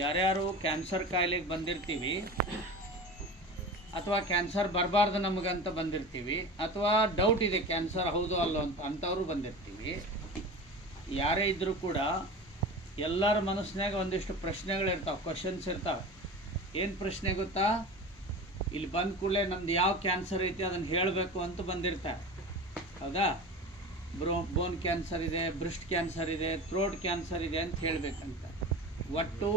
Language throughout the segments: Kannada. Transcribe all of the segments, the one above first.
ಯಾರ್ಯಾರು ಕ್ಯಾನ್ಸರ್ ಕಾಯಿಲೆಗೆ ಬಂದಿರ್ತೀವಿ ಅಥವಾ ಕ್ಯಾನ್ಸರ್ ಬರಬಾರ್ದು ನಮಗಂತ ಬಂದಿರ್ತೀವಿ ಅಥವಾ ಡೌಟ್ ಇದೆ ಕ್ಯಾನ್ಸರ್ ಹೌದು ಅಲ್ಲೋ ಅಂಥವರು ಬಂದಿರ್ತೀವಿ. ಯಾರೇ ಇದ್ದರೂ ಕೂಡ ಎಲ್ಲರ ಮನಸ್ಸಿನಾಗ ಒಂದಿಷ್ಟು ಪ್ರಶ್ನೆಗಳಿರ್ತಾವೆ, ಕ್ವಶನ್ಸ್ ಇರ್ತಾವೆ. ಏನು ಪ್ರಶ್ನೆ ಗೊತ್ತಾ? ಇಲ್ಲಿ ಬಂದ ಕೂಡಲೇ ನಮ್ದು ಯಾವ ಕ್ಯಾನ್ಸರ್ ಐತಿ ಅದನ್ನು ಹೇಳಬೇಕು ಅಂತ ಬಂದಿರ್ತಾರೆ. ಹೌದಾ? ಬೋನ್ ಕ್ಯಾನ್ಸರ್ ಇದೆ, ಬ್ರೆಸ್ಟ್ ಕ್ಯಾನ್ಸರ್ ಇದೆ, ಥ್ರೋಟ್ ಕ್ಯಾನ್ಸರ್ ಇದೆ ಅಂತ ಹೇಳಬೇಕಂತ. ಒಟ್ಟು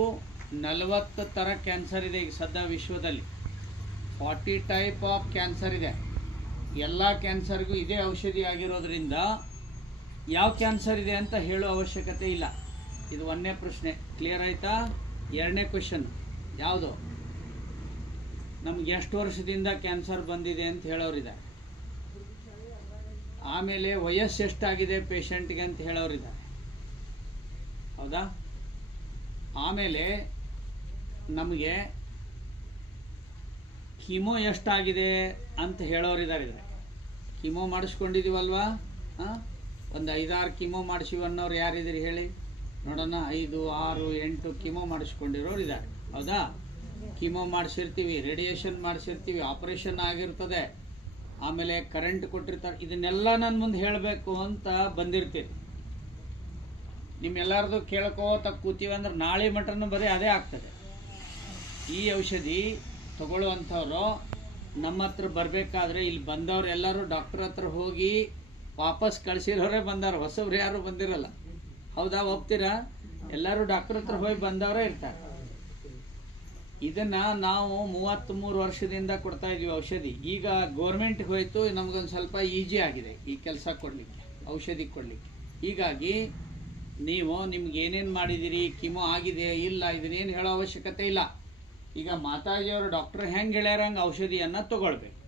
40 ಥರ ಕ್ಯಾನ್ಸರ್ ಇದೆ ಈಗ ಸದ್ಯ ವಿಶ್ವದಲ್ಲಿ. 40 ಟೈಪ್ ಆಫ್ ಕ್ಯಾನ್ಸರ್ ಇದೆ. ಎಲ್ಲ ಕ್ಯಾನ್ಸರ್ಗೂ ಇದೇ ಔಷಧಿ ಆಗಿರೋದ್ರಿಂದ ಯಾವ ಕ್ಯಾನ್ಸರ್ ಇದೆ ಅಂತ ಹೇಳೋ ಅವಶ್ಯಕತೆ ಇಲ್ಲ. ಇದು ಒಂದನೇ ಪ್ರಶ್ನೆ, ಕ್ಲಿಯರ್ ಆಯಿತಾ? ಎರಡನೇ ಕ್ವೆಶನ್ ಯಾವುದು? ನಮ್ಗೆ ಎಷ್ಟು ವರ್ಷದಿಂದ ಕ್ಯಾನ್ಸರ್ ಬಂದಿದೆ ಅಂತ ಹೇಳೋರಿದ್ದಾರೆ. ಆಮೇಲೆ ವಯಸ್ಸು ಎಷ್ಟಾಗಿದೆ ಪೇಷಂಟ್ಗೆ ಅಂತ ಹೇಳೋರಿದ್ದಾರೆ. ಹೌದಾ? ಆಮೇಲೆ ನಮಗೆ ಕೀಮೋ ಎಷ್ಟಾಗಿದೆ ಅಂತ ಹೇಳೋರಿದ್ದಾರೆ. ಕೀಮೋ ಮಾಡಿಸ್ಕೊಂಡಿದ್ದೀವಲ್ವಾ? ಒಂದು 5-6 ಕೀಮೋ ಮಾಡಿಸಿವಿ ಅನ್ನೋರು ಯಾರಿದ್ದೀರಿ ಹೇಳಿ ನೋಡೋಣ. 5, 6, 8 ಕೀಮೋ ಮಾಡಿಸ್ಕೊಂಡಿರೋರು ಇದ್ದಾರೆ. ಹೌದಾ? ಕೀಮೋ ಮಾಡಿಸಿರ್ತೀವಿ, ರೇಡಿಯೇಷನ್ ಮಾಡಿಸಿರ್ತೀವಿ, ಆಪರೇಷನ್ ಆಗಿರ್ತದೆ, ಆಮೇಲೆ ಕರೆಂಟ್ ಕೊಟ್ಟಿರ್ತಾರೆ. ಇದನ್ನೆಲ್ಲ ನಾನು ಮುಂದೆ ಹೇಳಬೇಕು ಅಂತ ಬಂದಿರ್ತೀರಿ. ನಿಮ್ಮೆಲ್ಲರದು ಕೇಳ್ಕೋತ ಕೂತೀವಿ ಅಂದ್ರೆ ನಾಳೆ ಮಟನ್ನು ಬರೀ ಅದೇ ಆಗ್ತದೆ. ಈ ಔಷಧಿ ತಗೊಳ್ಳುವಂಥವ್ರು ನಮ್ಮ ಹತ್ರ ಬರಬೇಕಾದ್ರೆ ಇಲ್ಲಿ ಬಂದವ್ರು ಎಲ್ಲರೂ ಡಾಕ್ಟರ್ ಹತ್ರ ಹೋಗಿ ವಾಪಸ್ ಕಳಿಸಿರೋರೇ ಬಂದಾರ, ಹೊಸಬ್ರು ಯಾರು ಬಂದಿರಲ್ಲ. ಹೌದಾ? ಒಪ್ತೀರಾ? ಎಲ್ಲರೂ ಡಾಕ್ಟರ್ ಹತ್ರ ಹೋಗಿ ಬಂದವರೇ ಇರ್ತಾರೆ. ಇದನ್ನು ನಾವು 33 ವರ್ಷದಿಂದ ಕೊಡ್ತಾ ಇದ್ದೀವಿ ಔಷಧಿ. ಈಗ ಗೋರ್ಮೆಂಟ್ಗೆ ಹೋಯ್ತು, ನಮಗೊಂದು ಸ್ವಲ್ಪ ಈಜಿ ಆಗಿದೆ ಈ ಕೆಲಸ ಕೊಡಲಿಕ್ಕೆ, ಔಷಧಿ ಕೊಡಲಿಕ್ಕೆ. ಹೀಗಾಗಿ ನೀವು ನಿಮ್ಗೆ ಏನೇನು ಮಾಡಿದ್ದೀರಿ, ಕಿಮೋ ಆಗಿದೆ ಇಲ್ಲ, ಇದನ್ನೇನು ಹೇಳೋ ಅವಶ್ಯಕತೆ ಇಲ್ಲ. ಈಗ ಮಾತಾಜಿಯವರು ಡಾಕ್ಟರ್ ಹೆಂಗೆ ಹೇಳ್ಯಾರ ಹಂಗೆ ಔಷಧಿಯನ್ನು ತೊಗೊಳ್ಬೇಕು.